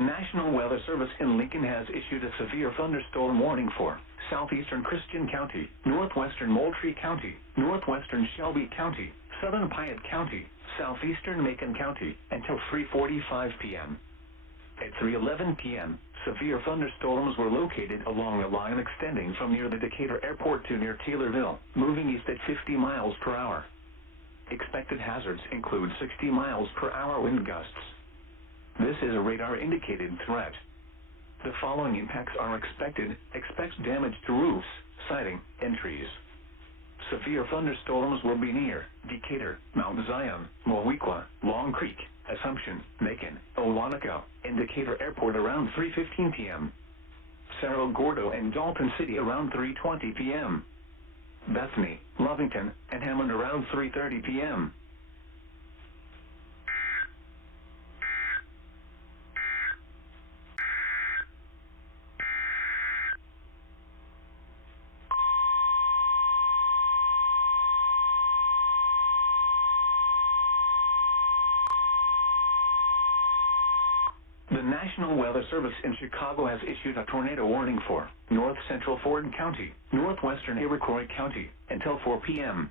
National Weather Service in Lincoln has issued a severe thunderstorm warning for southeastern Christian County, northwestern Moultrie County, northwestern Shelby County, southern Piatt County, southeastern Macon County, until 3:45 p.m. At 3:11 p.m., severe thunderstorms were located along a line extending from near the Decatur Airport to near Taylorville, moving east at 50 miles per hour. Expected hazards include 60 miles per hour wind gusts. This is a radar-indicated threat. The following impacts are expected. Expect damage to roofs, siding, and trees. Severe thunderstorms will be near Decatur, Mount Zion, Moweaqua, Long Creek, Assumption, Macon, Owanaco, and Decatur Airport around 3:15 p.m. Cerro Gordo and Dalton City around 3:20 p.m. Bethany, Lovington, and Hammond around 3:30 p.m. The National Weather Service in Chicago has issued a tornado warning for north central Ford County, northwestern Iroquois County, until 4 p.m.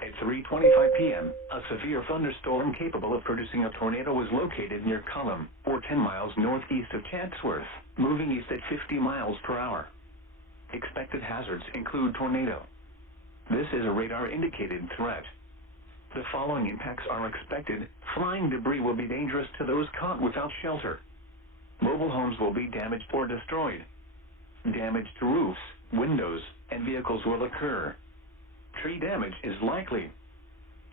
At 3:25 p.m., a severe thunderstorm capable of producing a tornado was located near Cullum, or 10 miles northeast of Chatsworth, moving east at 50 miles per hour. Expected hazards include tornado. This is a radar-indicated threat. The following impacts are expected. Flying debris will be dangerous to those caught without shelter. Mobile homes will be damaged or destroyed. Damage to roofs, windows, and vehicles will occur. Tree damage is likely.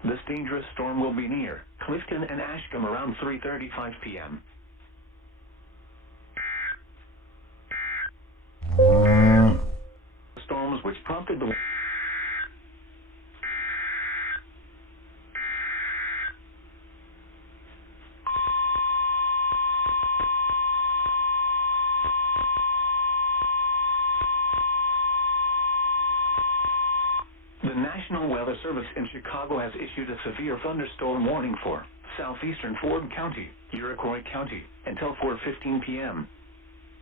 This dangerous storm will be near Clifton and Ashcombe around 3:35 p.m. Storms which prompted the The National Weather Service in Chicago has issued a severe thunderstorm warning for southeastern Ford County, Iroquois County, until 4:15 p.m.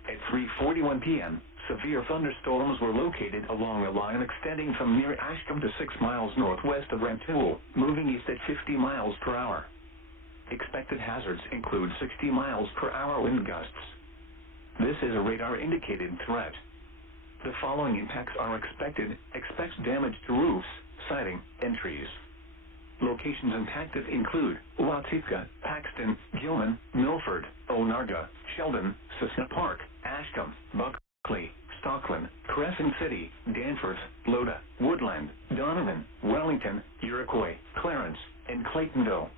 At 3:41 p.m., severe thunderstorms were located along a line extending from near Ashcombe to 6 miles northwest of Rantoul, moving east at 50 miles per hour. Expected hazards include 60 miles per hour wind gusts. This is a radar-indicated threat. The following impacts are expected. Expect damage to roofs, siding, and trees. Locations impacted include Watsika, Paxton, Gilman, Milford, Onarga, Sheldon, Cessna Park, Ashcombe, Buckley, Stockland, Crescent City, Danforth, Loda, Woodland, Donovan, Wellington, Iroquois, Clarence, and Claytonville.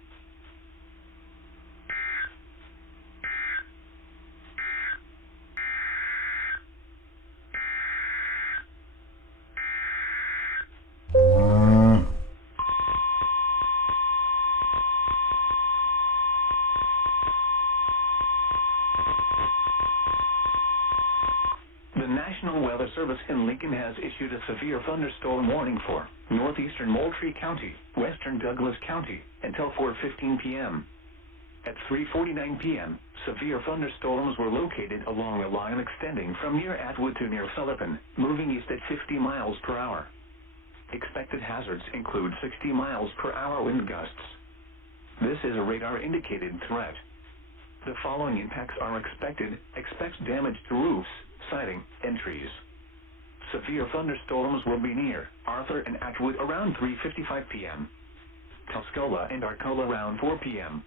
The National Weather Service in Lincoln has issued a severe thunderstorm warning for northeastern Moultrie County, western Douglas County, until 4:15 p.m. At 3:49 p.m., severe thunderstorms were located along a line extending from near Atwood to near Sullivan, moving east at 50 miles per hour. Expected hazards include 60 miles per hour wind gusts. This is a radar-indicated threat. The following impacts are expected. Expect damage to roofs, siding, and trees. Severe thunderstorms will be near Arthur and Atwood around 3:55 p.m. Tuscola and Arcola around 4 p.m.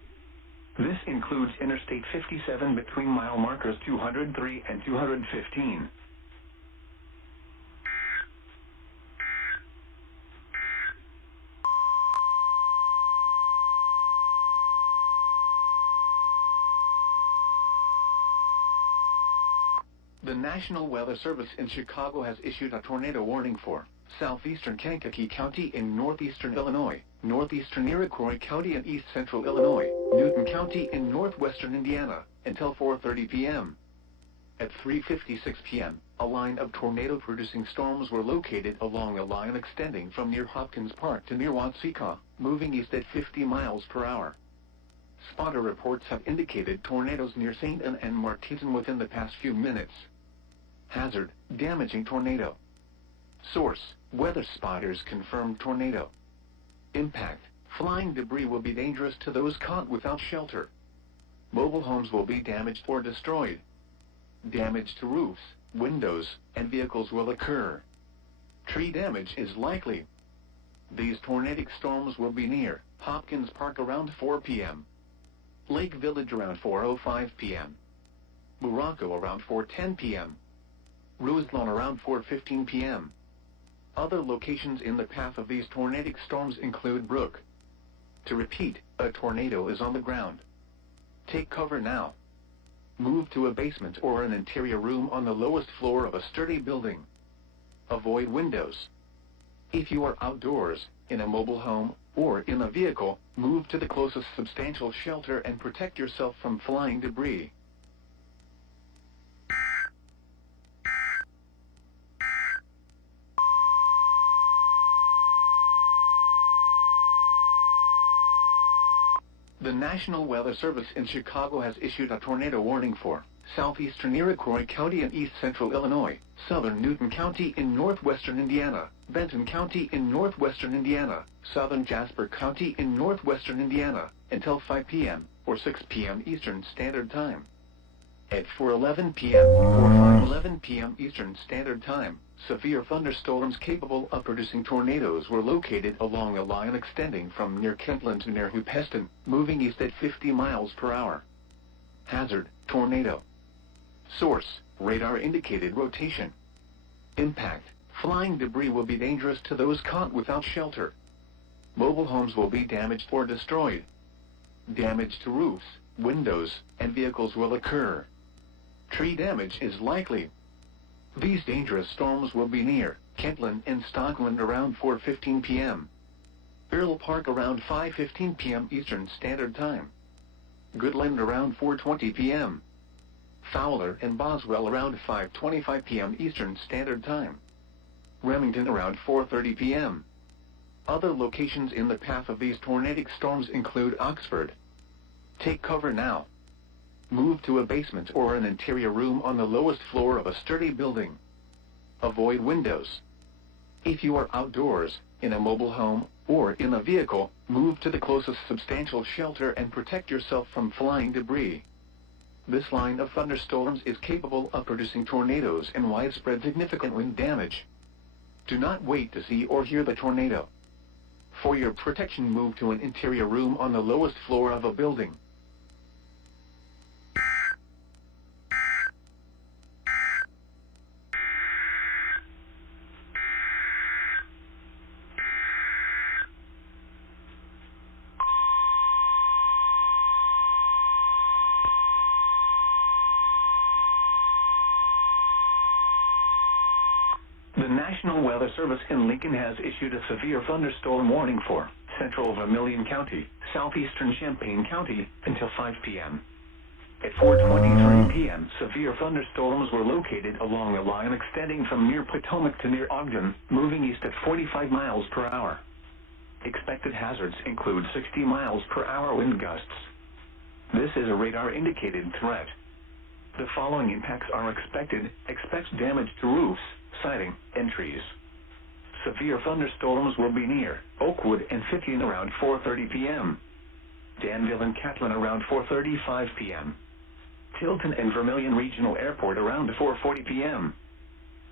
This includes Interstate 57 between mile markers 203 and 215. The National Weather Service in Chicago has issued a tornado warning for southeastern Kankakee County in northeastern Illinois, northeastern Iroquois County in east central Illinois, Newton County in northwestern Indiana, until 4:30 p.m. At 3:56 p.m., a line of tornado-producing storms were located along a line extending from near Hopkins Park to near Watsika, moving east at 50 miles per hour. Spotter reports have indicated tornadoes near St. Anne and Martinton within the past few minutes. Hazard, damaging tornado. Source, weather spotters confirm tornado. Impact, flying debris will be dangerous to those caught without shelter. Mobile homes will be damaged or destroyed. Damage to roofs, windows, and vehicles will occur. Tree damage is likely. These tornadic storms will be near Hopkins Park around 4 p.m. Lake Village around 4:05 p.m. Morocco around 4:10 p.m. Roselawn around 4:15 p.m. Other locations in the path of these tornadic storms include Brook. To repeat, a tornado is on the ground. Take cover now. Move to a basement or an interior room on the lowest floor of a sturdy building. Avoid windows. If you are outdoors, in a mobile home, or in a vehicle, move to the closest substantial shelter and protect yourself from flying debris. The National Weather Service in Chicago has issued a tornado warning for southeastern Iroquois County in east central Illinois, southern Newton County in northwestern Indiana, Benton County in northwestern Indiana, southern Jasper County in northwestern Indiana, until 5 p.m. or 6 p.m. Eastern Standard Time. At 4:11 p.m. or 5:11 p.m. Eastern Standard Time, severe thunderstorms capable of producing tornadoes were located along a line extending from near Kentland to near Hupeston, moving east at 50 miles per hour. Hazard, tornado. Source, radar indicated rotation. Impact, flying debris will be dangerous to those caught without shelter. Mobile homes will be damaged or destroyed. Damage to roofs, windows, and vehicles will occur. Tree damage is likely. These dangerous storms will be near Kentland and Stockland around 4:15 p.m. Earl Park around 5:15 p.m. Eastern Standard Time. Goodland around 4:20 p.m. Fowler and Boswell around 5:25 p.m. Eastern Standard Time. Remington around 4:30 p.m. Other locations in the path of these tornadic storms include Oxford. Take cover now. Move to a basement or an interior room on the lowest floor of a sturdy building. Avoid windows. If you are outdoors, in a mobile home, or in a vehicle, move to the closest substantial shelter and protect yourself from flying debris. This line of thunderstorms is capable of producing tornadoes and widespread significant wind damage. Do not wait to see or hear the tornado. For your protection, move to an interior room on the lowest floor of a building. The National Weather Service in Lincoln has issued a severe thunderstorm warning for central Vermilion County, southeastern Champaign County, until 5 p.m. At 4:23 p.m., severe thunderstorms were located along a line extending from near Potomac to near Ogden, moving east at 45 miles per hour. Expected hazards include 60 miles per hour wind gusts. This is a radar-indicated threat. The following impacts are expected. Expect damage to roofs, siding, and trees. Severe thunderstorms will be near Oakwood and Fithian around 4:30 p.m. Danville and Catlin around 4:35 p.m. Tilton and Vermilion Regional Airport around 4:40 p.m.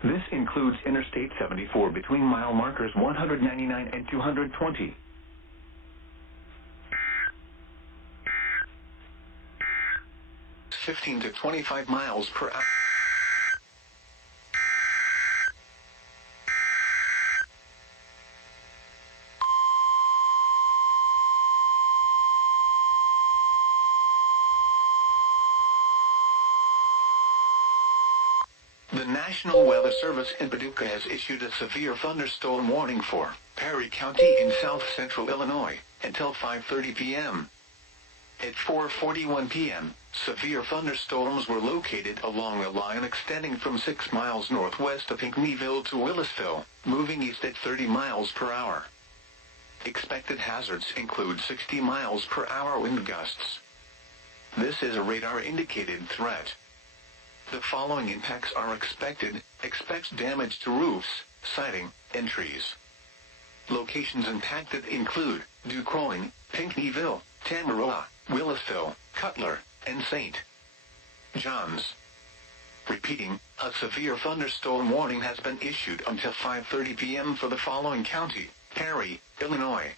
This includes Interstate 74 between mile markers 199 and 220. (15 to 25 miles per hour). The National Weather Service in Paducah has issued a severe thunderstorm warning for Perry County in south central Illinois until 5:30 p.m. At 4:41 p.m., severe thunderstorms were located along a line extending from 6 miles northwest of Pinckneyville to Willisville, moving east at 30 miles per hour. Expected hazards include 60 miles per hour wind gusts. This is a radar-indicated threat. The following impacts are expected. Expect damage to roofs, siding, and trees. Locations impacted include DuCroing, Pinckneyville, Tamaroa, Willisville, Cutler, and St. John's. Repeating, a severe thunderstorm warning has been issued until 5:30 p.m. for the following county: Perry, Illinois.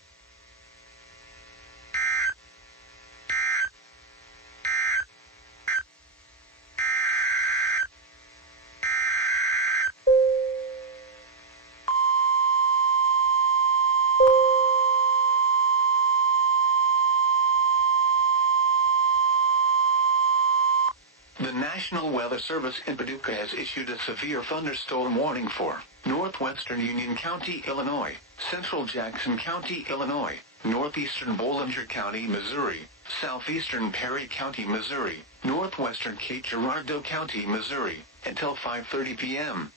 The National Weather Service in Paducah has issued a severe thunderstorm warning for northwestern Union County, Illinois, central Jackson County, Illinois, northeastern Bollinger County, Missouri, southeastern Perry County, Missouri, northwestern Cape Girardeau County, Missouri, until 5:30 p.m.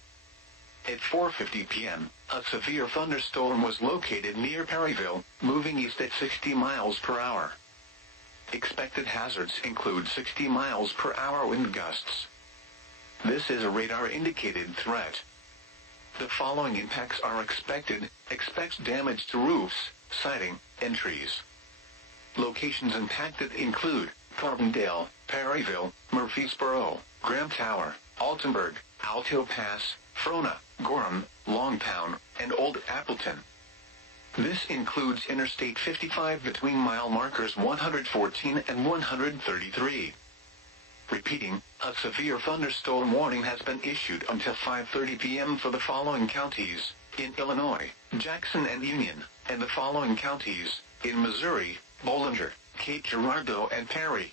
At 4:50 p.m., a severe thunderstorm was located near Perryville, moving east at 60 miles per hour. Expected hazards include 60 miles per hour wind gusts. This is a radar-indicated threat. The following impacts are expected. Expect damage to roofs, siding, and trees. Locations impacted include Carbondale, Perryville, Murfreesboro, Graham Tower, Altenburg, Alto Pass, Frona, Gorham, Longtown, and Old Appleton. This includes Interstate 55 between mile markers 114 and 133. Repeating, a severe thunderstorm warning has been issued until 5:30 p.m. for the following counties: in Illinois, Jackson and Union, and the following counties: in Missouri, Bollinger, Cape Girardeau, and Perry.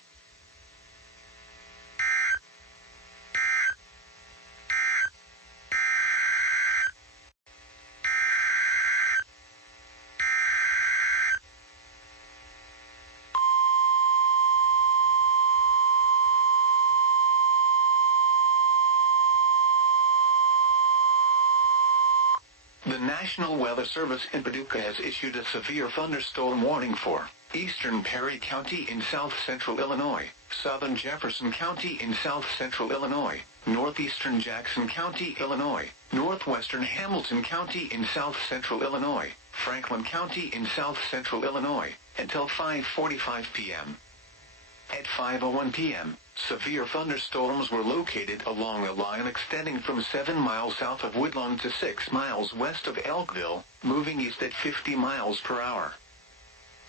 The National Weather Service in Paducah has issued a severe thunderstorm warning for eastern Perry County in south-central Illinois, southern Jefferson County in south-central Illinois, northeastern Jackson County, Illinois, northwestern Hamilton County in south-central Illinois, Franklin County in south-central Illinois, until 5:45 p.m. At 5:01 p.m., severe thunderstorms were located along a line extending from 7 miles south of Woodlawn to 6 miles west of Elkville, moving east at 50 miles per hour.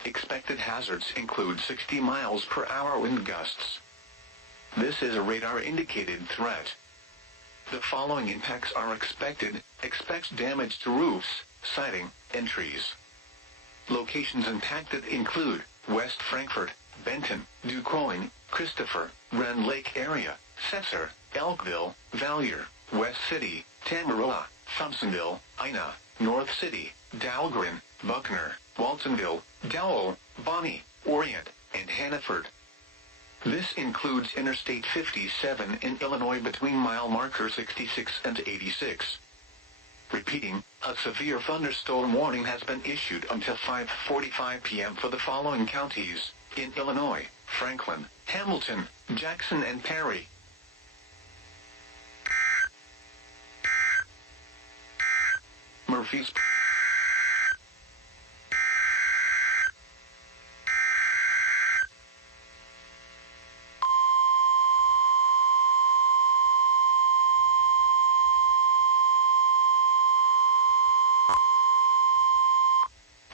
Expected hazards include 60 miles per hour wind gusts. This is a radar-indicated threat. The following impacts are expected. Expect damage to roofs, siding, and trees. Locations impacted include West Frankfort, Benton, DuCroing, Christopher, Rend Lake area, Cesar, Elkville, Valier, West City, Tamaroa, Thompsonville, Ina, North City, Dahlgren, Buckner, Waltonville, Dowell, Bonnie, Orient, and Hannaford. This includes Interstate 57 in Illinois between mile marker 66 and 86. Repeating, a severe thunderstorm warning has been issued until 5:45 p.m. for the following counties: in Illinois, Franklin, Hamilton, Jackson, and Perry. Murfreesboro.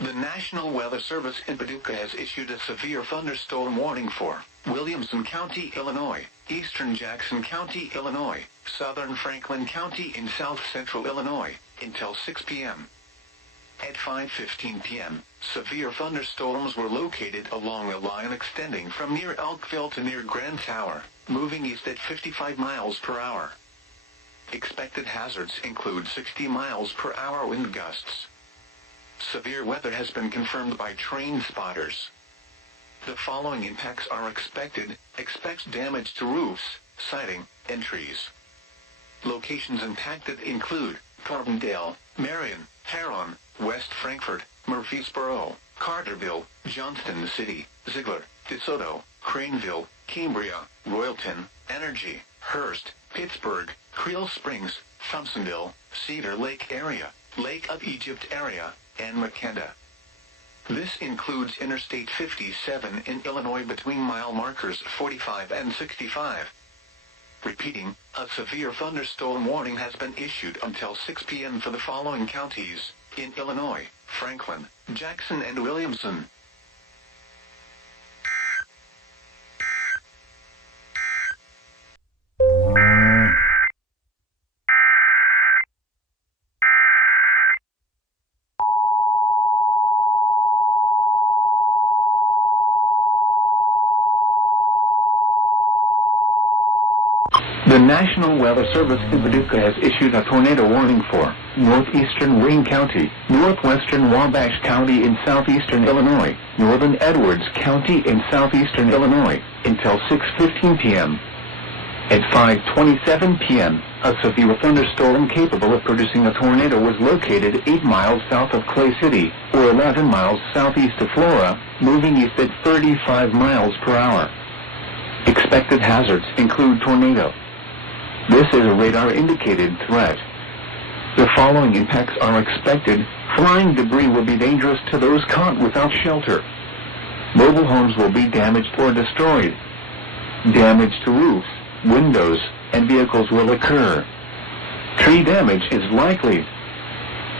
The National Weather Service in Paducah has issued a severe thunderstorm warning for Williamson County, Illinois, eastern Jackson County, Illinois, southern Franklin County in south-central Illinois, until 6 p.m. At 5:15 p.m., severe thunderstorms were located along a line extending from near Elkville to near Grand Tower, moving east at 55 miles per hour. Expected hazards include 60 miles per hour wind gusts. Severe weather has been confirmed by train spotters. The following impacts are expected. Expect damage to roofs, siding, and trees. Locations impacted include Carbondale, Marion, Huron, West Frankfort, Murfreesboro, Carterville, Johnston City, Ziegler, DeSoto, Craneville, Cambria, Royalton, Energy, Hearst, Pittsburgh, Creel Springs, Thompsonville, Cedar Lake area, Lake of Egypt area, and Makeda. This includes Interstate 57 in Illinois between mile markers 45 and 65. Repeating, a severe thunderstorm warning has been issued until 6 p.m. for the following counties in Illinois: Franklin, Jackson, and Williamson. The National Weather Service in Paducah has issued a tornado warning for northeastern Wayne County, northwestern Wabash County in southeastern Illinois, northern Edwards County in southeastern Illinois, until 6:15 p.m. At 5:27 p.m., a severe thunderstorm capable of producing a tornado was located 8 miles south of Clay City, or 11 miles southeast of Flora, moving east at 35 miles per hour. Expected hazards include tornado. This is a radar-indicated threat. The following impacts are expected. Flying debris will be dangerous to those caught without shelter. Mobile homes will be damaged or destroyed. Damage to roofs, windows, and vehicles will occur. Tree damage is likely.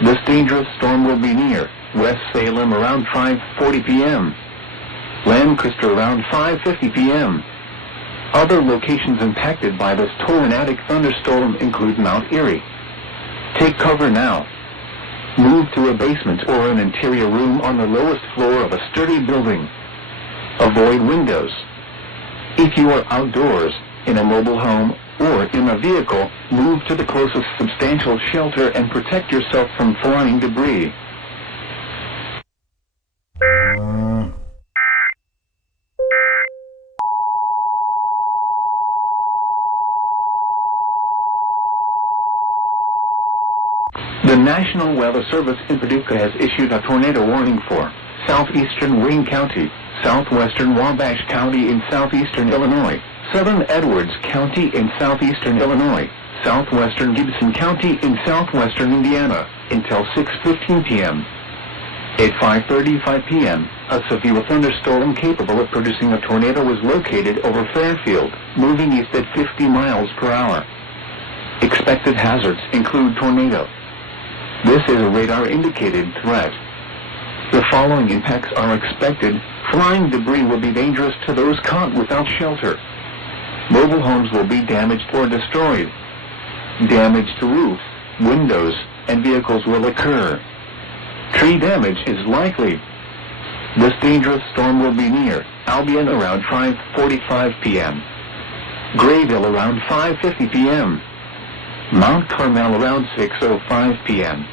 This dangerous storm will be near West Salem around 5:40 p.m. Lancaster around 5:50 p.m. Other locations impacted by this tornadic thunderstorm include Mount Erie. Take cover now. Move to a basement or an interior room on the lowest floor of a sturdy building. Avoid windows. If you are outdoors, in a mobile home, or in a vehicle, move to the closest substantial shelter and protect yourself from flying debris. The National Weather Service in Paducah has issued a tornado warning for southeastern Wayne County, southwestern Wabash County in southeastern Illinois, southern Edwards County in southeastern Illinois, southwestern Gibson County in southwestern Indiana, until 6:15 p.m. At 5:35 p.m., a severe thunderstorm capable of producing a tornado was located over Fairfield, moving east at 50 miles per hour. Expected hazards include tornado. This is a radar-indicated threat. The following impacts are expected. Flying debris will be dangerous to those caught without shelter. Mobile homes will be damaged or destroyed. Damage to roofs, windows, and vehicles will occur. Tree damage is likely. This dangerous storm will be near Albion around 5:45 p.m. Grayville around 5:50 p.m. Mount Carmel around 6:05 p.m.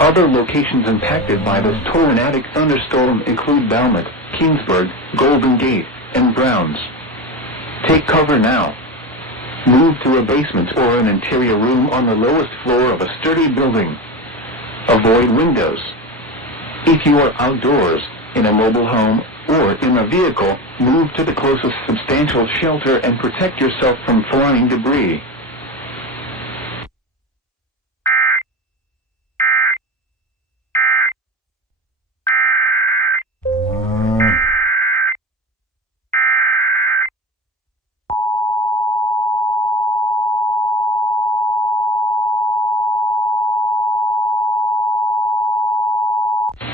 Other locations impacted by this tornadic thunderstorm include Belmont, Kingsburg, Golden Gate, and Browns. Take cover now. Move to a basement or an interior room on the lowest floor of a sturdy building. Avoid windows. If you are outdoors, in a mobile home, or in a vehicle, move to the closest substantial shelter and protect yourself from flying debris.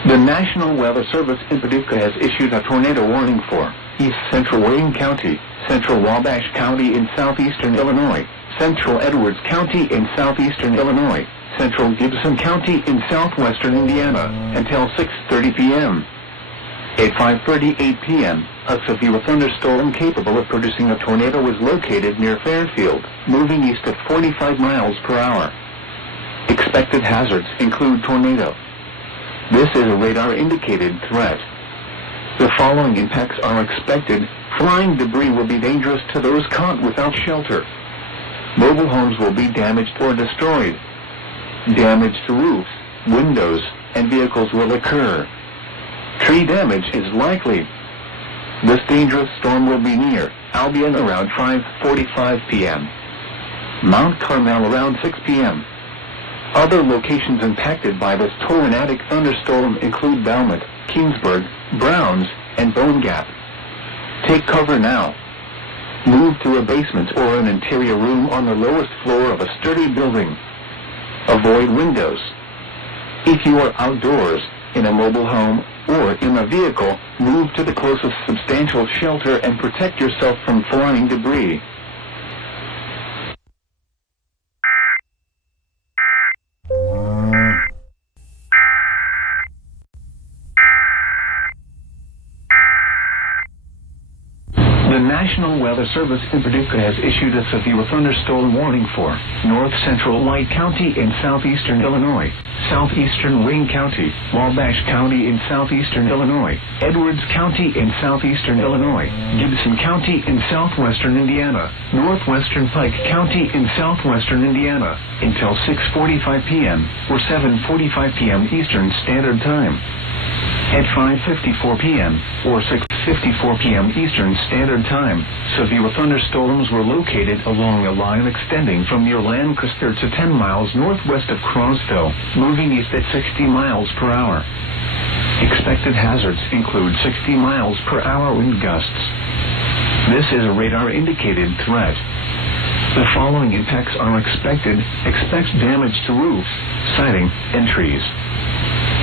The National Weather Service in Paducah has issued a tornado warning for East Central Wayne County, Central Wabash County in southeastern Illinois, Central Edwards County in southeastern Illinois, Central Gibson County in southwestern Indiana, until 6:30 p.m. At 5:38 p.m., a severe thunderstorm capable of producing a tornado was located near Fairfield, moving east at 45 miles per hour. Expected hazards include tornado. This is a radar-indicated threat. The following impacts are expected. Flying debris will be dangerous to those caught without shelter. Mobile homes will be damaged or destroyed. Damage to roofs, windows, and vehicles will occur. Tree damage is likely. This dangerous storm will be near Albion around 5:45 p.m. Mount Carmel around 6 p.m. Other locations impacted by this tornadic thunderstorm include Belmont, Kingsburg, Browns, and Bone Gap. Take cover now. Move to a basement or an interior room on the lowest floor of a sturdy building. Avoid windows. If you are outdoors, in a mobile home, or in a vehicle, move to the closest substantial shelter and protect yourself from flying debris. The National Weather Service in Paducah has issued a severe thunderstorm warning for north central White County in southeastern Illinois, southeastern Wayne County, Wabash County in southeastern Illinois, Edwards County in southeastern Illinois, Gibson County in southwestern Indiana, northwestern Pike County in southwestern Indiana, until 6:45 p.m. or 7:45 p.m. Eastern Standard Time. At 5:54 p.m. or 6:54 p.m. Eastern Standard Time, severe thunderstorms were located along a line extending from near Lancaster to 10 miles northwest of Crosville, moving east at 60 miles per hour. Expected hazards include 60 miles per hour wind gusts. This is a radar-indicated threat. The following impacts are expected. Expect damage to roofs, siding, and trees.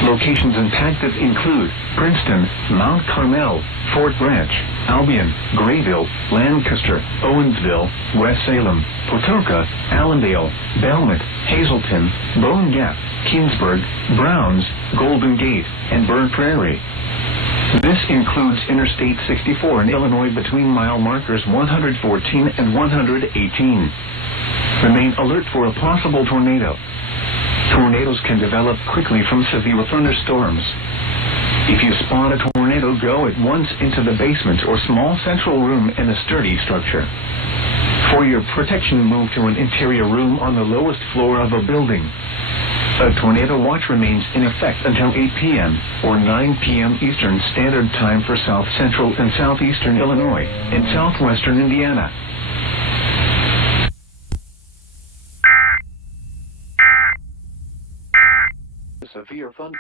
Locations impacted include Princeton, Mount Carmel, Fort Branch, Albion, Grayville, Lancaster, Owensville, West Salem, Pawtucket, Allendale, Belmont, Hazleton, Bone Gap, Kingsburg, Browns, Golden Gate, and Burr Prairie. This includes Interstate 64 in Illinois between mile markers 114 and 118. Remain alert for a possible tornado. Tornadoes can develop quickly from severe thunderstorms. If you spot a tornado, go at once into the basement or small central room in a sturdy structure. For your protection, move to an interior room on the lowest floor of a building. A tornado watch remains in effect until 8 p.m. or 9 p.m. Eastern Standard Time for South Central and Southeastern Illinois and Southwestern Indiana. Severe thunder.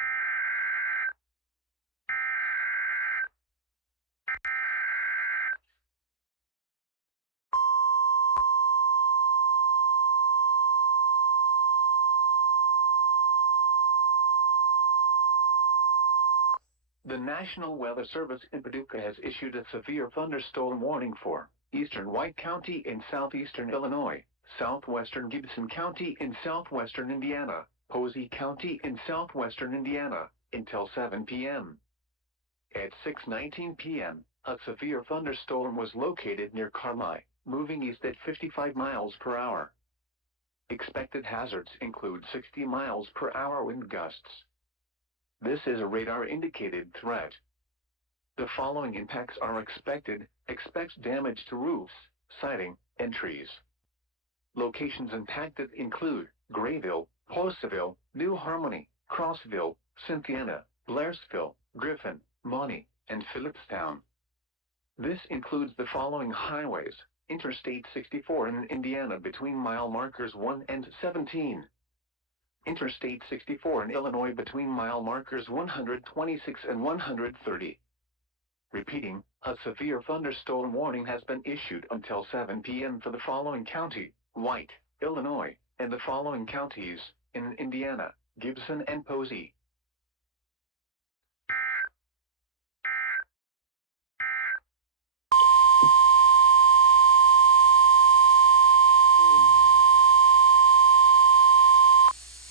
The National Weather Service in Paducah has issued a severe thunderstorm warning for eastern White County in southeastern Illinois, southwestern Gibson County in southwestern Indiana, Posey County in southwestern Indiana, until 7 p.m. At 6:19 p.m., a severe thunderstorm was located near Carmi, moving east at 55 miles per hour. Expected hazards include 60 miles per hour wind gusts. This is a radar-indicated threat. The following impacts are expected. Expect damage to roofs, siding, and trees. Locations impacted include Grayville, Poseville, New Harmony, Crossville, Cynthiana, Blairsville, Griffin, Monty, and Phillipstown. This includes the following highways: Interstate 64 in Indiana between mile markers 1 and 17. Interstate 64 in Illinois between mile markers 126 and 130. Repeating, a severe thunderstorm warning has been issued until 7 p.m. for the following county: White, Illinois, and the following counties in Indiana: Gibson and Posey.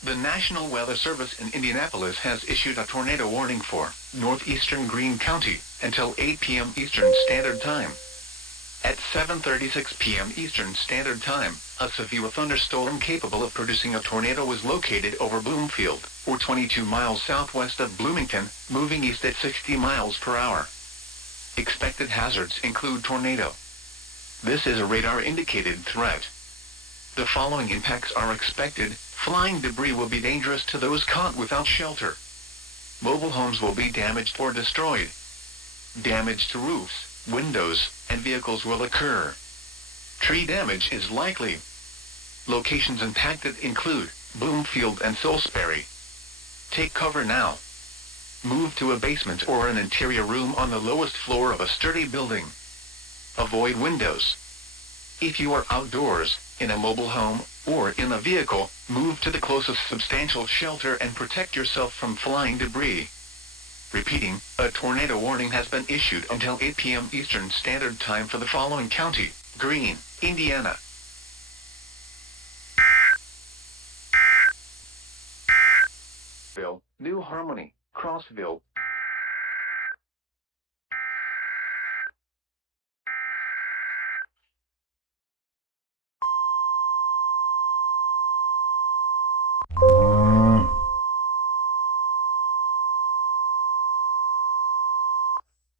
The National Weather Service in Indianapolis has issued a tornado warning for northeastern Greene County until 8 p.m. Eastern Standard Time. At 7:36 p.m. Eastern Standard Time, a severe thunderstorm capable of producing a tornado was located over Bloomfield, or 22 miles southwest of Bloomington, moving east at 60 miles per hour. Expected hazards include tornado. This is a radar-indicated threat. The following impacts are expected. Flying debris will be dangerous to those caught without shelter. Mobile homes will be damaged or destroyed. Damage to roofs, windows, and vehicles will occur. Tree damage is likely. Locations impacted include Bloomfield and Salisbury. Take cover now. Move to a basement or an interior room on the lowest floor of a sturdy building. Avoid windows. If you are outdoors, in a mobile home, or in a vehicle, move to the closest substantial shelter and protect yourself from flying debris. Repeating, a tornado warning has been issued until 8 p.m. Eastern Standard Time for the following county: Greene, Indiana. New Harmony, Crossville.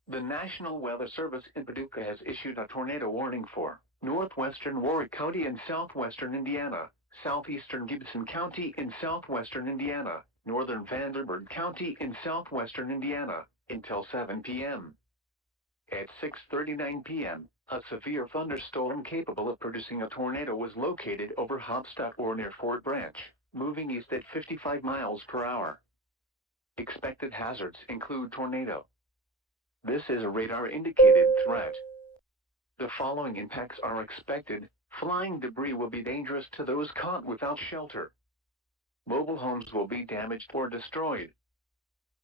The National Weather Service in Paducah has issued a tornado warning for northwestern Warwick County in southwestern Indiana, southeastern Gibson County in southwestern Indiana, northern Vanderburgh County in southwestern Indiana, until 7 p.m. At 6:39 p.m., a severe thunderstorm capable of producing a tornado was located over Hopstock or near Fort Branch, moving east at 55 miles per hour. Expected hazards include tornado. This is a radar-indicated threat. The following impacts are expected. Flying debris will be dangerous to those caught without shelter. Mobile homes will be damaged or destroyed.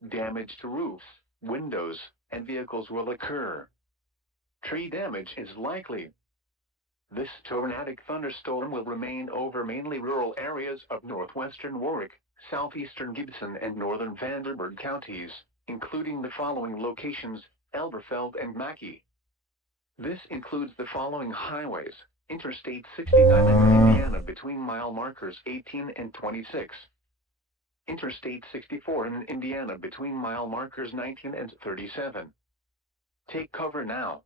Damage to roofs, windows, and vehicles will occur. Tree damage is likely. This tornadic thunderstorm will remain over mainly rural areas of northwestern Warwick, southeastern Gibson, and northern Vanderburgh counties, including the following locations: Elberfeld and Mackay. This includes the following highways: Interstate 69 in Indiana between mile markers 18 and 26. Interstate 64 in Indiana between mile markers 19 and 37. Take cover now.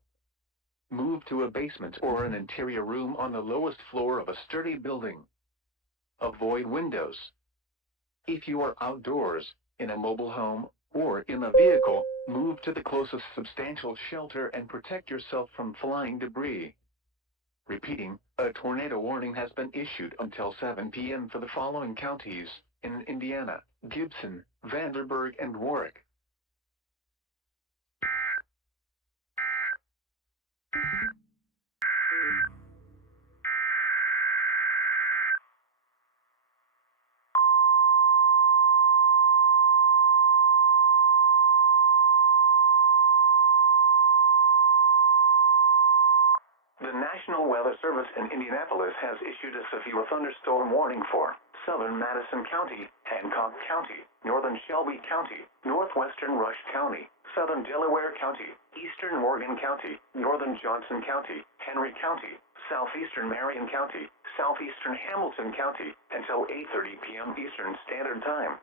Move to a basement or an interior room on the lowest floor of a sturdy building. Avoid windows. If you are outdoors, in a mobile home, or in a vehicle, move to the closest substantial shelter and protect yourself from flying debris. Repeating, a tornado warning has been issued until 7 p.m. for the following counties in Indiana: Gibson, Vanderburgh, and Warwick. The National Weather Service in Indianapolis has issued a severe thunderstorm warning for southern Madison County, Hancock County, northern Shelby County, northwestern Rush County, southern Delaware County, eastern Morgan County, northern Johnson County, Henry County, southeastern Marion County, southeastern Hamilton County, until 8:30 p.m. Eastern Standard Time.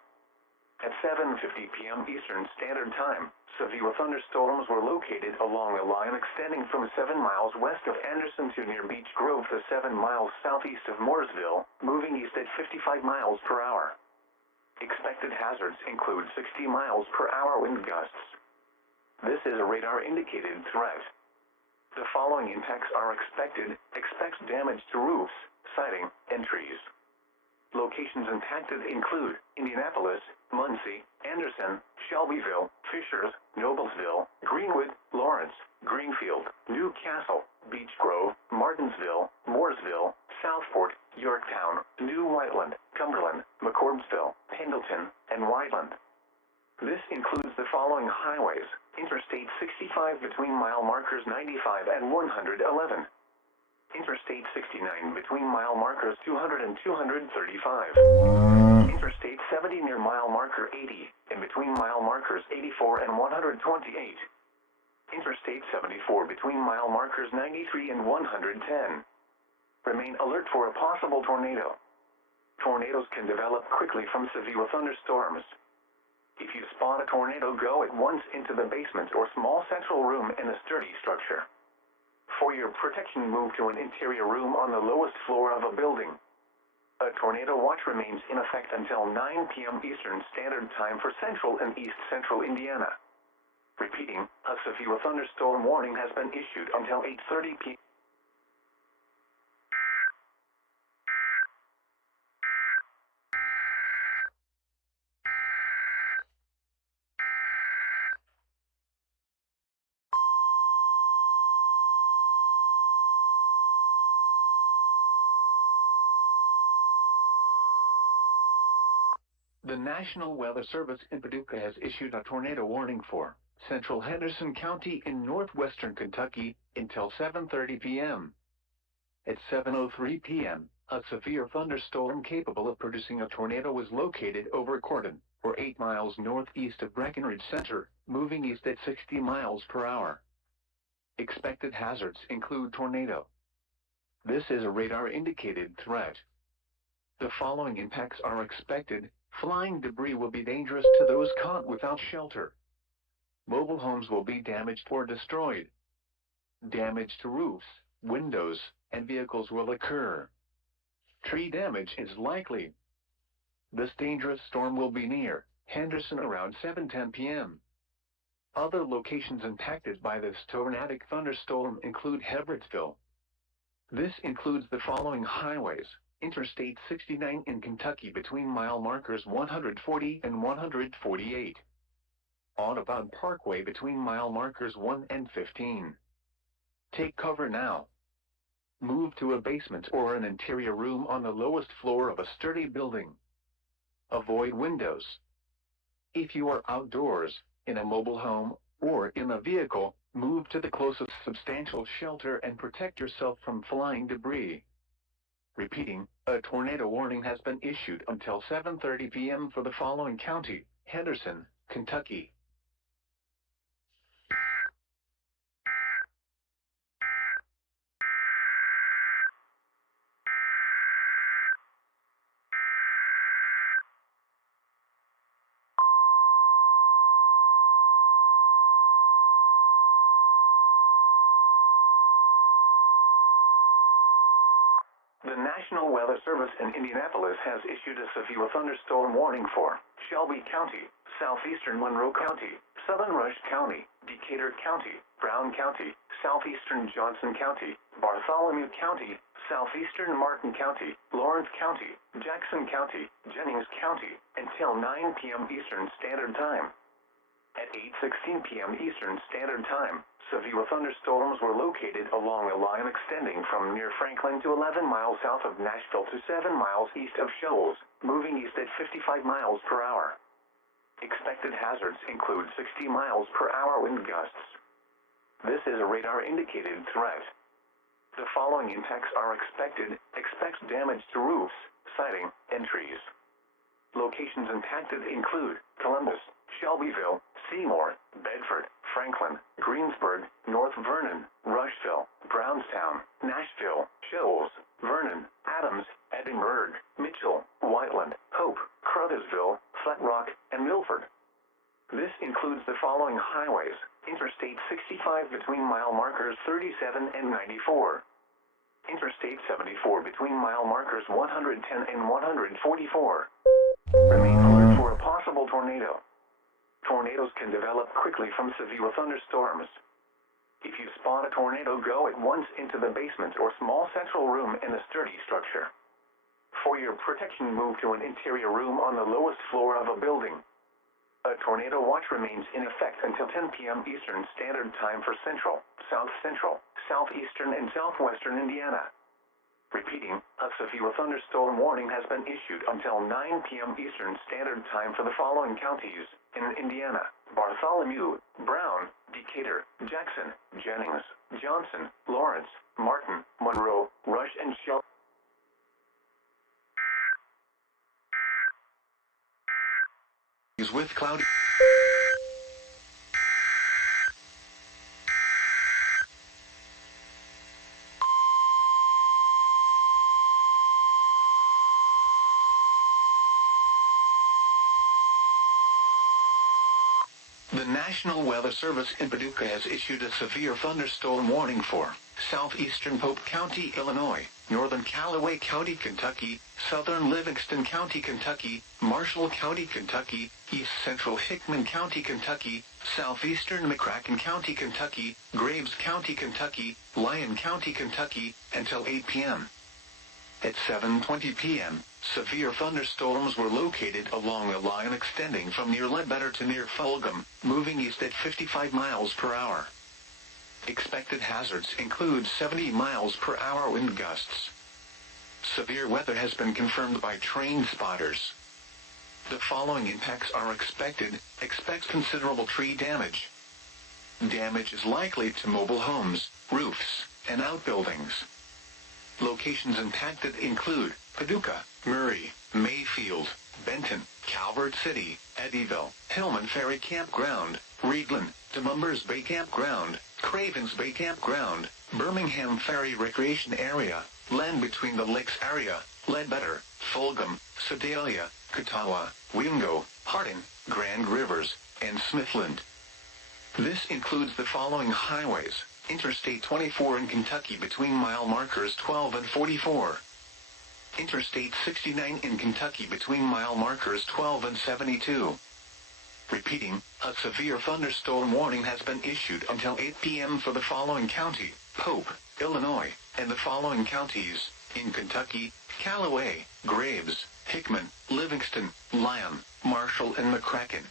At 7:50 p.m. Eastern Standard Time, severe thunderstorms were located along a line extending from 7 miles west of Anderson to near Beech Grove to 7 miles southeast of Mooresville, moving east at 55 miles per hour. Expected hazards include 60 miles per hour wind gusts. This is a radar-indicated threat. The following impacts are expected. Expect damage to roofs, siding, and trees. Locations impacted include Indianapolis, Muncie, Anderson, Shelbyville, Fishers, Noblesville, Greenwood, Lawrence, Greenfield, New Castle, Beech Grove, Martinsville, Mooresville, Southport, Yorktown, New Whiteland, Cumberland, McCordsville, Pendleton, and Whiteland. This includes the following highways: Interstate 65 between mile markers 95 and 111. Interstate 69 between mile markers 200 and 235. Interstate 70 near mile marker 80, and between mile markers 84 and 128. Interstate 74 between mile markers 93 and 110. Remain alert for a possible tornado. Tornadoes can develop quickly from severe thunderstorms. If you spot a tornado, go at once into the basement or small central room in a sturdy structure. For your protection, move to an interior room on the lowest floor of a building. A tornado watch remains in effect until 9 p.m. Eastern Standard Time for central and east central Indiana. Repeating, a severe thunderstorm warning has been issued until 8:30 p.m. The National Weather Service in Paducah has issued a tornado warning for central Henderson County in northwestern Kentucky until 7:30 p.m. At 7:03 p.m., a severe thunderstorm capable of producing a tornado was located over Cordon, or 8 miles northeast of Breckenridge Center, moving east at 60 miles per hour. Expected hazards include tornado. This is a radar-indicated threat. The following impacts are expected. Flying debris will be dangerous to those caught without shelter. Mobile homes will be damaged or destroyed. Damage to roofs, windows, and vehicles will occur. Tree damage is likely. This dangerous storm will be near Henderson around 7:10 p.m. Other locations impacted by this tornadic thunderstorm include Hebrettsville. This includes the following highways: Interstate 69 in Kentucky between mile markers 140 and 148. Audubon Parkway between mile markers 1 and 15. Take cover now. Move to a basement or an interior room on the lowest floor of a sturdy building. Avoid windows. If you are outdoors, in a mobile home, or in a vehicle, move to the closest substantial shelter and protect yourself from flying debris. Repeating, a tornado warning has been issued until 7:30 p.m. for the following county: Henderson, Kentucky. The National Weather Service in Indianapolis has issued a severe thunderstorm warning for Shelby County, southeastern Monroe County, southern Rush County, Decatur County, Brown County, southeastern Johnson County, Bartholomew County, southeastern Martin County, Lawrence County, Jackson County, Jennings County, until 9 p.m. Eastern Standard Time. At 8:16 p.m. Eastern Standard Time, severe thunderstorms were located along a line extending from near Franklin to 11 miles south of Nashville to 7 miles east of Shoals, moving east at 55 miles per hour. Expected hazards include 60 miles per hour wind gusts. This is a radar-indicated threat. The following impacts are expected. Expect damage to roofs, siding, and trees. Locations impacted include Columbus, Shelbyville, Seymour, Bedford, Franklin, Greensburg, North Vernon, Rushville, Brownstown, Nashville, Shoals, Vernon, Adams, Edinburgh, Mitchell, Whiteland, Hope, Crothersville, Flat Rock, and Milford. This includes the following highways: Interstate 65 between mile markers 37 and 94. Interstate 74 between mile markers 110 and 144. Remain alert for a possible tornado. Tornadoes can develop quickly from severe thunderstorms. If you spot a tornado, go at once into the basement or small central room in a sturdy structure. For your protection, move to an interior room on the lowest floor of a building. A tornado watch remains in effect until 10 p.m. Eastern Standard Time for central, south central, southeastern, and southwestern Indiana. Repeating, a severe thunderstorm warning has been issued until 9 p.m. Eastern Standard Time for the following counties in Indiana: Bartholomew, Brown, Decatur, Jackson, Jennings, Johnson, Lawrence, Martin, Monroe, Rush, and Shelby. With cloudy. The National Weather Service in Paducah has issued a severe thunderstorm warning for southeastern Pope County, Illinois, Northern Callaway County, Kentucky, Southern Livingston County, Kentucky, Marshall County, Kentucky, East Central Hickman County, Kentucky, Southeastern McCracken County, Kentucky, Graves County, Kentucky, Lyon County, Kentucky, until 8 p.m. At 7:20 p.m., severe thunderstorms were located along a line extending from near Ledbetter to near Fulgham, moving east at 55 miles per hour. Expected hazards include 70 miles per hour wind gusts. Severe weather has been confirmed by train spotters. The following impacts are expected. Expect considerable tree damage. Damage is likely to mobile homes, roofs, and outbuildings. Locations impacted include Paducah, Murray, Mayfield, Benton, Calvert City, Eddyville, Hillman Ferry Campground, Reedland, DeMumbers Bay Campground, Cravens Bay Campground, Birmingham Ferry Recreation Area, land between the lakes area, Ledbetter, Fulgham, Sedalia, Catawba, Wingo, Hardin, Grand Rivers, and Smithland. This includes the following highways: Interstate 24 in Kentucky between mile markers 12 and 44. Interstate 69 in Kentucky between mile markers 12 and 72. Repeating, a severe thunderstorm warning has been issued until 8 p.m. for the following county: Pope, Illinois, and the following counties: in Kentucky, Callaway, Graves, Hickman, Livingston, Lyon, Marshall, and McCracken.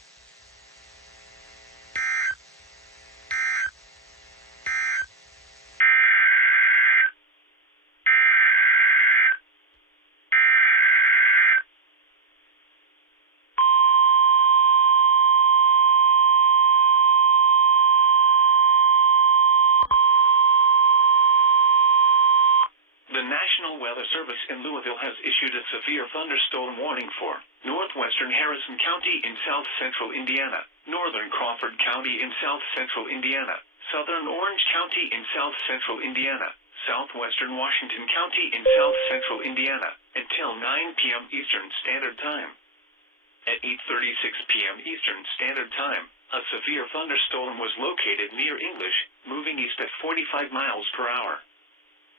The National Weather Service in Louisville has issued a severe thunderstorm warning for northwestern Harrison County in south-central Indiana, northern Crawford County in south-central Indiana, southern Orange County in south-central Indiana, southwestern Washington County in south-central Indiana, until 9 p.m. Eastern Standard Time. At 8:36 p.m. Eastern Standard Time, a severe thunderstorm was located near English, moving east at 45 miles per hour.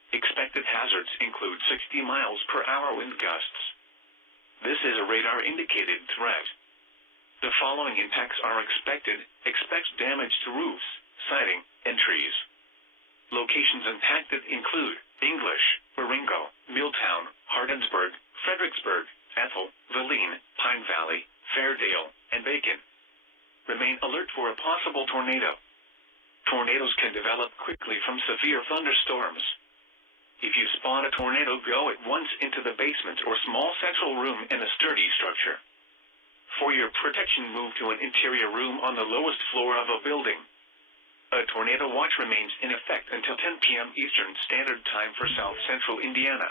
Expected hazards include 60 miles per hour wind gusts. This is a radar-indicated threat. The following impacts are expected. Expect damage to roofs, siding, and trees. Locations impacted include English, Marengo, Milltown, Hardinsburg, Fredericksburg, Ethel, Valine, Pine Valley, Fairdale, and Bacon. Remain alert for a possible tornado. Tornadoes can develop quickly from severe thunderstorms. If you spot a tornado, go at once into the basement or small central room in a sturdy structure. For your protection, move to an interior room on the lowest floor of a building. A tornado watch remains in effect until 10 p.m. Eastern Standard Time for South Central Indiana.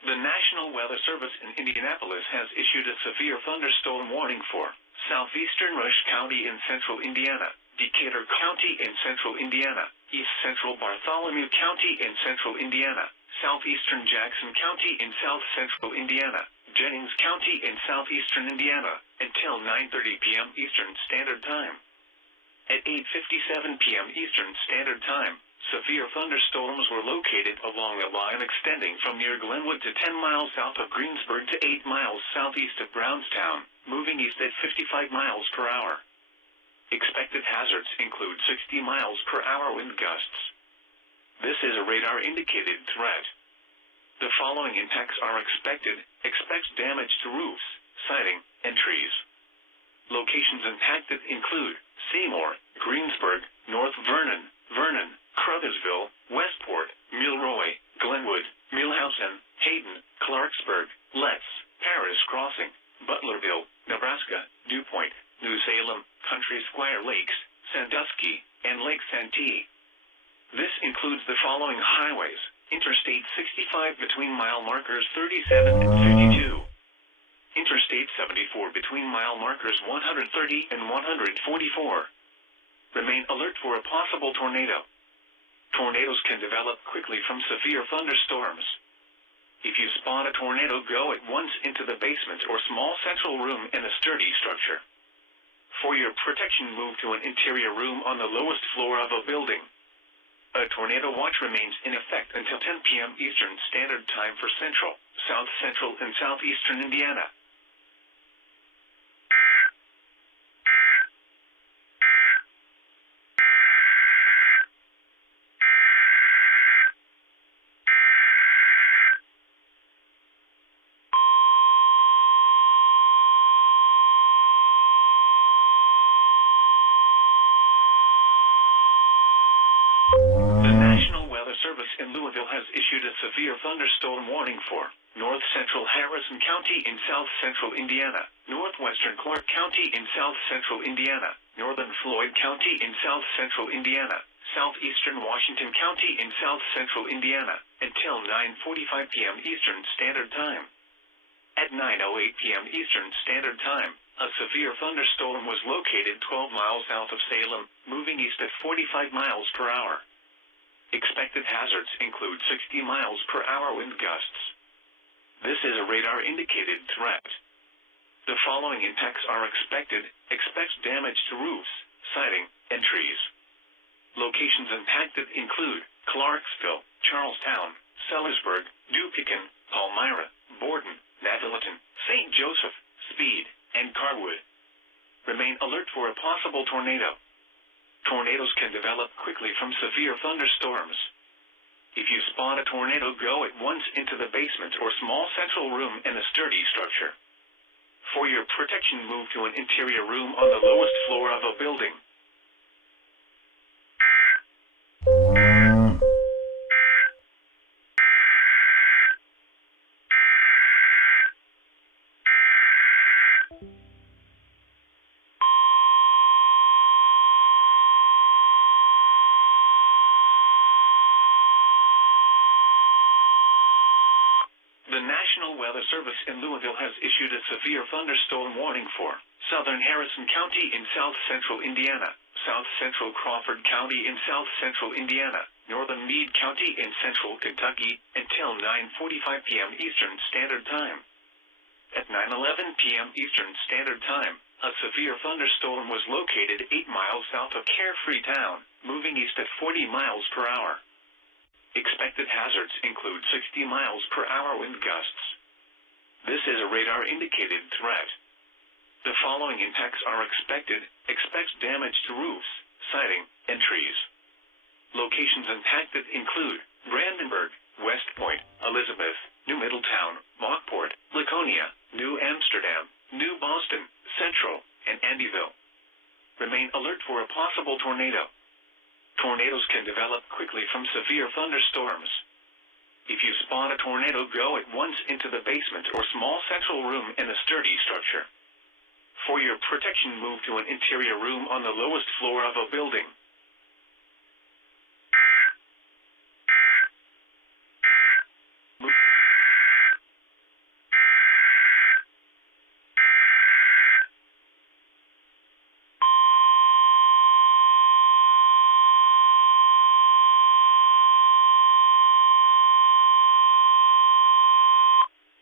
The National Weather Service in Indianapolis has issued a severe thunderstorm warning for southeastern Rush County in central Indiana, Decatur County in central Indiana, east central Bartholomew County in central Indiana, southeastern Jackson County in south central Indiana, Jennings County in southeastern Indiana, until 9:30 p.m. Eastern Standard Time. At 8:57 p.m. Eastern Standard Time, severe thunderstorms were located along a line extending from near Glenwood to 10 miles south of Greensburg to 8 miles southeast of Brownstown, moving east at 55 miles per hour. Expected hazards include 60 miles per hour wind gusts. This is a radar-indicated threat. The following impacts are expected. Expect damage to roofs, siding, and trees. Locations impacted include Seymour, Greensburg, North Vernon, Crothersville, Westport, Milroy, Glenwood, Millhausen, Hayden, Clarksburg, Letts, Paris Crossing, Butlerville, Nebraska, DuPont, New Salem, Country Squire Lakes, Sandusky, and Lake Santee. This includes the following highways: Interstate 65 between mile markers 37 and 52. Interstate 74 between mile markers 130 and 144. alert for a possible tornado. Tornadoes can develop quickly from severe thunderstorms. If you spot a tornado, go at once into the basement or small central room in a sturdy structure. For your protection, move to an interior room on the lowest floor of a building. A tornado watch remains in effect until 10 p.m. Eastern Standard Time for Central, South Central, and Southeastern Indiana. The National Weather Service in Louisville has issued a severe thunderstorm warning for north central Harrison County in south central Indiana, northwestern Clark County in south central Indiana, northern Floyd County in south central Indiana, southeastern Washington County in south central Indiana, until 9:45 p.m. Eastern Standard Time. At 9:08 p.m. Eastern Standard Time, a severe thunderstorm was located 12 miles south of Salem, moving east at 45 miles per hour. Expected hazards include 60 miles per hour wind gusts. This is a radar-indicated threat. The following impacts are expected. Expect damage to roofs, siding, and trees. Locations impacted include Clarksville, Charlestown, Sellersburg, Dupican, Palmyra, Borden, Napolitan, St. Joseph, Speed, and Carwood. Remain alert for a possible tornado. Tornadoes can develop quickly from severe thunderstorms. If you spot a tornado, go at once into the basement or small central room in a sturdy structure. For your protection, move to an interior room on the lowest floor of a building. The National Weather Service in Louisville has issued a severe thunderstorm warning for southern Harrison County in south central Indiana, south central Crawford County in south central Indiana, northern Meade County in central Kentucky, until 9:45 p.m. Eastern Standard Time. At 9:11 p.m. Eastern Standard Time, a severe thunderstorm was located 8 miles south of Carefree Town, moving east at 40 miles per hour. Expected hazards include 60 miles per hour wind gusts. This is a radar-indicated threat. The following impacts are expected. Expect damage to roofs, siding, and trees. Locations impacted include Brandenburg, West Point, Elizabeth, New Middletown, Lockport, Laconia, New Amsterdam, New Boston, Central, and Andyville. Remain alert for a possible tornado. Tornadoes can develop quickly from severe thunderstorms. If you spot a tornado, go at once into the basement or small central room in a sturdy structure. For your protection, move to an interior room on the lowest floor of a building.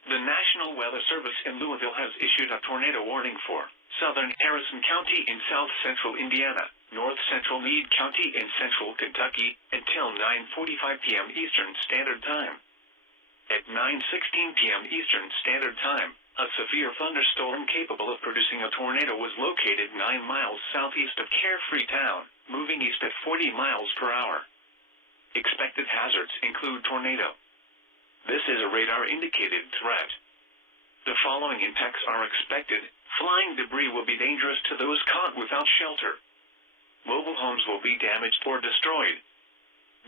The National Weather Service in Louisville has issued a tornado warning for southern Harrison County in south central Indiana, north central Meade County in central Kentucky, until 9:45 p.m. Eastern Standard Time. At 9:16 p.m. Eastern Standard Time, a severe thunderstorm capable of producing a tornado was located 9 miles southeast of Carefree Town, moving east at 40 miles per hour. Expected hazards include tornado. This is a radar-indicated threat. The following impacts are expected. Flying debris will be dangerous to those caught without shelter. Mobile homes will be damaged or destroyed.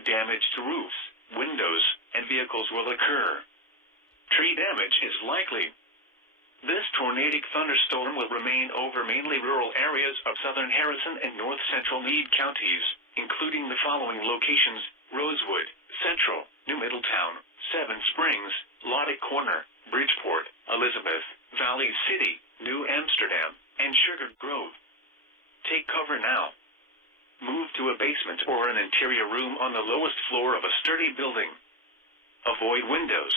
Damage to roofs, windows, and vehicles will occur. Tree damage is likely. This tornadic thunderstorm will remain over mainly rural areas of southern Harrison and north central Meade counties, including the following locations: Rosewood, Central, New Middletown, Seven Springs, Lottie Corner, Bridgeport, Elizabeth, Valley City, New Amsterdam, and Sugar Grove. Take cover now. Move to a basement or an interior room on the lowest floor of a sturdy building. Avoid windows.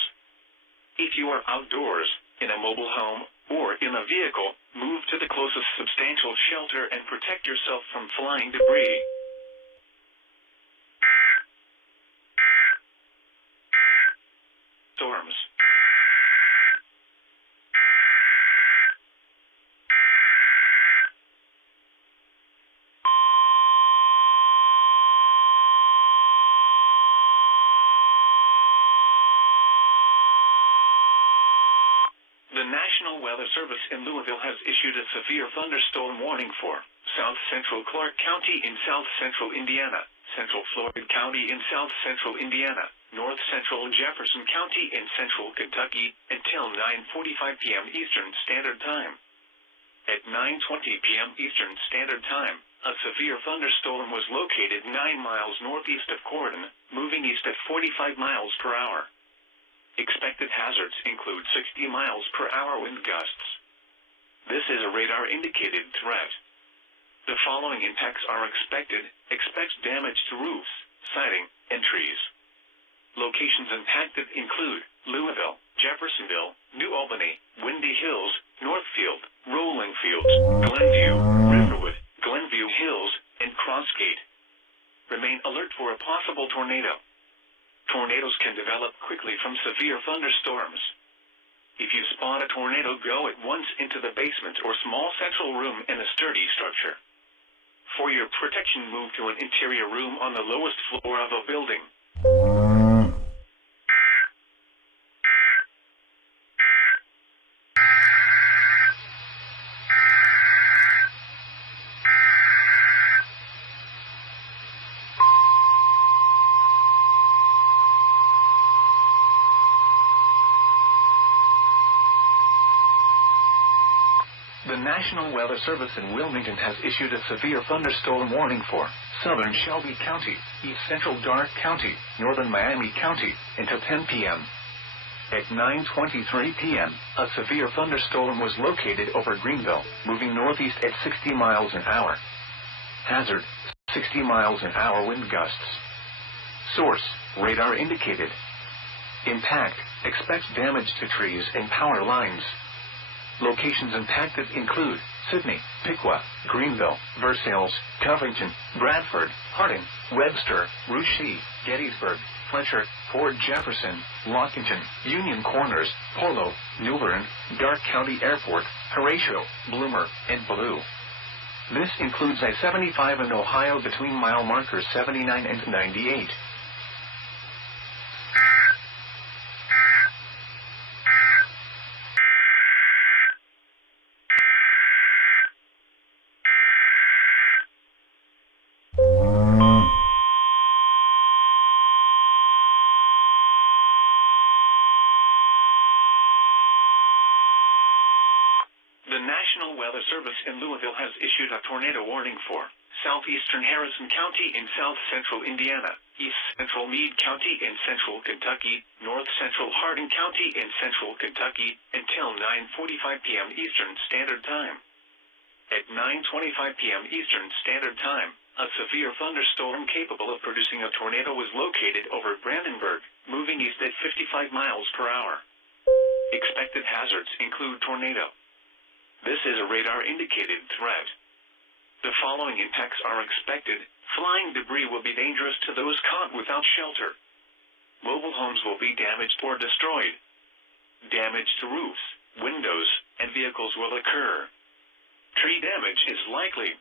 If you are outdoors, in a mobile home, or in a vehicle, move to the closest substantial shelter and protect yourself from flying debris. Storms. The National Weather Service in Louisville has issued a severe thunderstorm warning for South Central Clark County in South Central Indiana, Central Floyd County in South Central Indiana, North Central Jefferson County in Central Kentucky, until 9:45 p.m. Eastern Standard Time. At 9:20 p.m. Eastern Standard Time, a severe thunderstorm was located 9 miles northeast of Corden, moving east at 45 miles per hour. Expected hazards include 60 miles per hour wind gusts. This is a radar-indicated threat. The following impacts are expected. Expect damage to roofs, siding, and trees. Locations impacted include Louisville, Jeffersonville, New Albany, Windy Hills, Northfield, Rolling Fields, Glenview, Riverwood, Glenview Hills, and Crossgate. Remain alert for a possible tornado. Tornadoes can develop quickly from severe thunderstorms. If you spot a tornado, go at once into the basement or small central room in a sturdy structure. For your protection, move to an interior room on the lowest floor of a building. The National Weather Service in Wilmington has issued a severe thunderstorm warning for southern Shelby County, east central Darke County, northern Miami County, until 10 p.m. At 9:23 p.m., a severe thunderstorm was located over Greenville, moving northeast at 60 miles an hour. Hazard, 60 miles an hour wind gusts. Source, radar indicated. Impact, expect damage to trees and power lines. Locations impacted include Sydney, Piqua, Greenville, Versailles, Covington, Bradford, Harding, Webster, Russia, Gettysburg, Fletcher, Fort Jefferson, Lockington, Union Corners, Polo, New Bern, Darke County Airport, Horatio, Bloomer, and Blue. This includes I-75 in Ohio between mile markers 79 and 98. The National Weather Service in Louisville has issued a tornado warning for southeastern Harrison County in south central Indiana, east central Meade County in central Kentucky, north central Hardin County in central Kentucky, until 9:45 p.m. Eastern Standard Time. At 9:25 p.m. Eastern Standard Time, a severe thunderstorm capable of producing a tornado was located over Brandenburg, moving east at 55 miles per hour. Expected hazards include tornado. This is a radar-indicated threat. The following impacts are expected. Flying debris will be dangerous to those caught without shelter. Mobile homes will be damaged or destroyed. Damage to roofs, windows, and vehicles will occur. Tree damage is likely.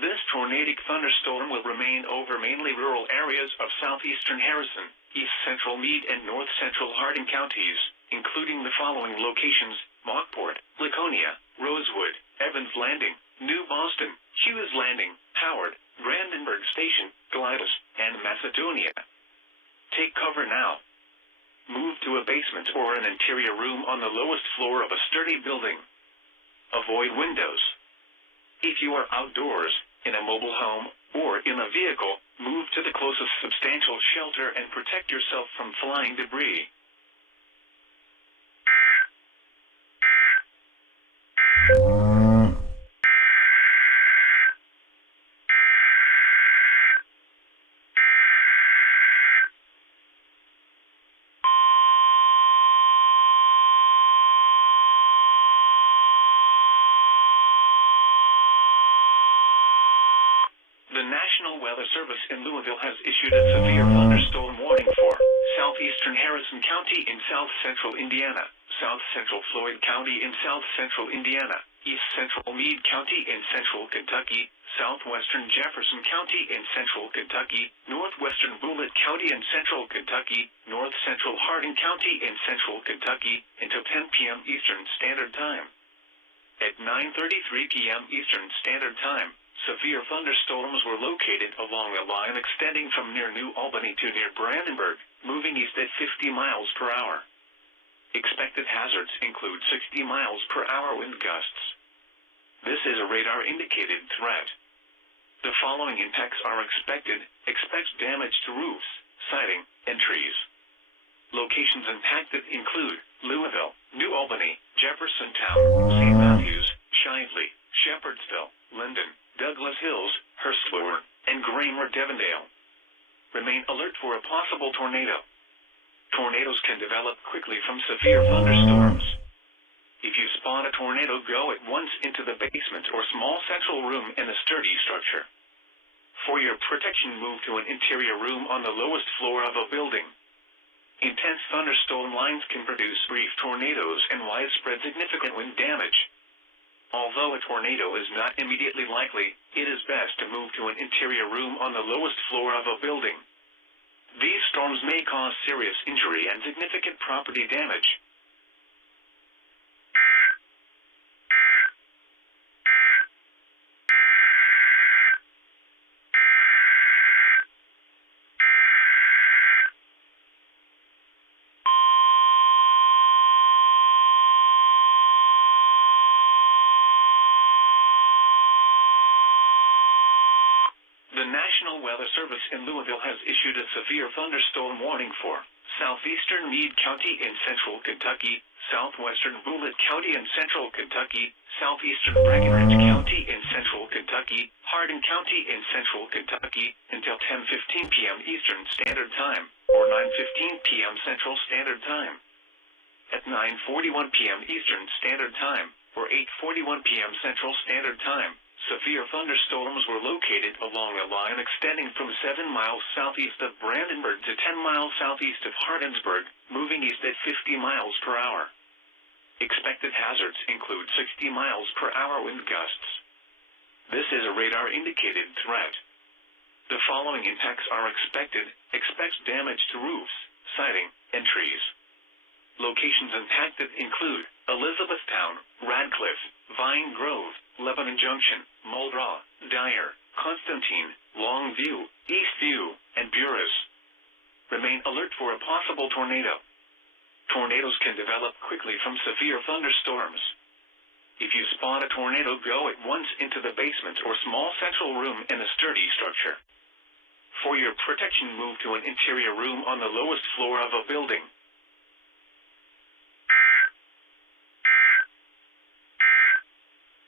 This tornadic thunderstorm will remain over mainly rural areas of southeastern Harrison, east central Meade, and north central Hardin counties, including the following locations: Mockport, Laconia, Rosewood, Evans Landing, New Boston, Hughes Landing, Howard, Brandenburg Station, Glytis, and Macedonia. Take cover now. Move to a basement or an interior room on the lowest floor of a sturdy building. Avoid windows. If you are outdoors, in a mobile home, or in a vehicle, move to the closest substantial shelter and protect yourself from flying debris. The National Weather Service in Louisville has issued a severe thunderstorm warning for southeastern Harrison County in south-central Indiana, south-central Floyd County in south-central Indiana, east-central Meade County in central Kentucky, southwestern Jefferson County in central Kentucky, northwestern Bullitt County in central Kentucky, north-central Hardin County in central Kentucky, until 10 p.m. Eastern Standard Time. At 9:33 p.m. Eastern Standard Time, severe thunderstorms were located along a line extending from near New Albany to near Brandenburg, moving east at 50 miles per hour. Expected hazards include 60 miles per hour wind gusts. This is a radar-indicated threat. The following impacts are expected. Expect damage to roofs, siding, and trees. Locations impacted include Louisville, New Albany, Jeffersontown, St. Matthews, Shively, Shepherdsville, Linden, Douglas Hills, Hurstbourne, and Gramer-Devondale. Remain alert for a possible tornado. Tornadoes can develop quickly from severe thunderstorms. If you spot a tornado, go at once into the basement or small central room in a sturdy structure. For your protection, move to an interior room on the lowest floor of a building. Intense thunderstorm lines can produce brief tornadoes and widespread significant wind damage. Although a tornado is not immediately likely, it is best to move to an interior room on the lowest floor of a building. These storms may cause serious injury and significant property damage. The National Weather Service in Louisville has issued a severe thunderstorm warning for southeastern Meade County in central Kentucky, southwestern Bullitt County in central Kentucky, southeastern Breckinridge County in central Kentucky, Hardin County in central Kentucky, until 10:15 p.m. Eastern Standard Time, or 9:15 p.m. Central Standard Time. At 9:41 p.m. Eastern Standard Time, or 8:41 p.m. Central Standard Time, severe thunderstorms were located along a line extending from 7 miles southeast of Brandenburg to 10 miles southeast of Hardinsburg, moving east at 50 miles per hour. Expected hazards include 60 miles per hour wind gusts. This is a radar-indicated threat. The following impacts are expected. Expect damage to roofs, siding, and trees. Locations impacted include Elizabethtown, Radcliffe, Vine Grove, Lebanon Junction, Muldraugh, Dyer, Constantine, Longview, Eastview, and Buras. Remain alert for a possible tornado. Tornadoes can develop quickly from severe thunderstorms. If you spot a tornado, go at once into the basement or small central room in a sturdy structure. For your protection, move to an interior room on the lowest floor of a building.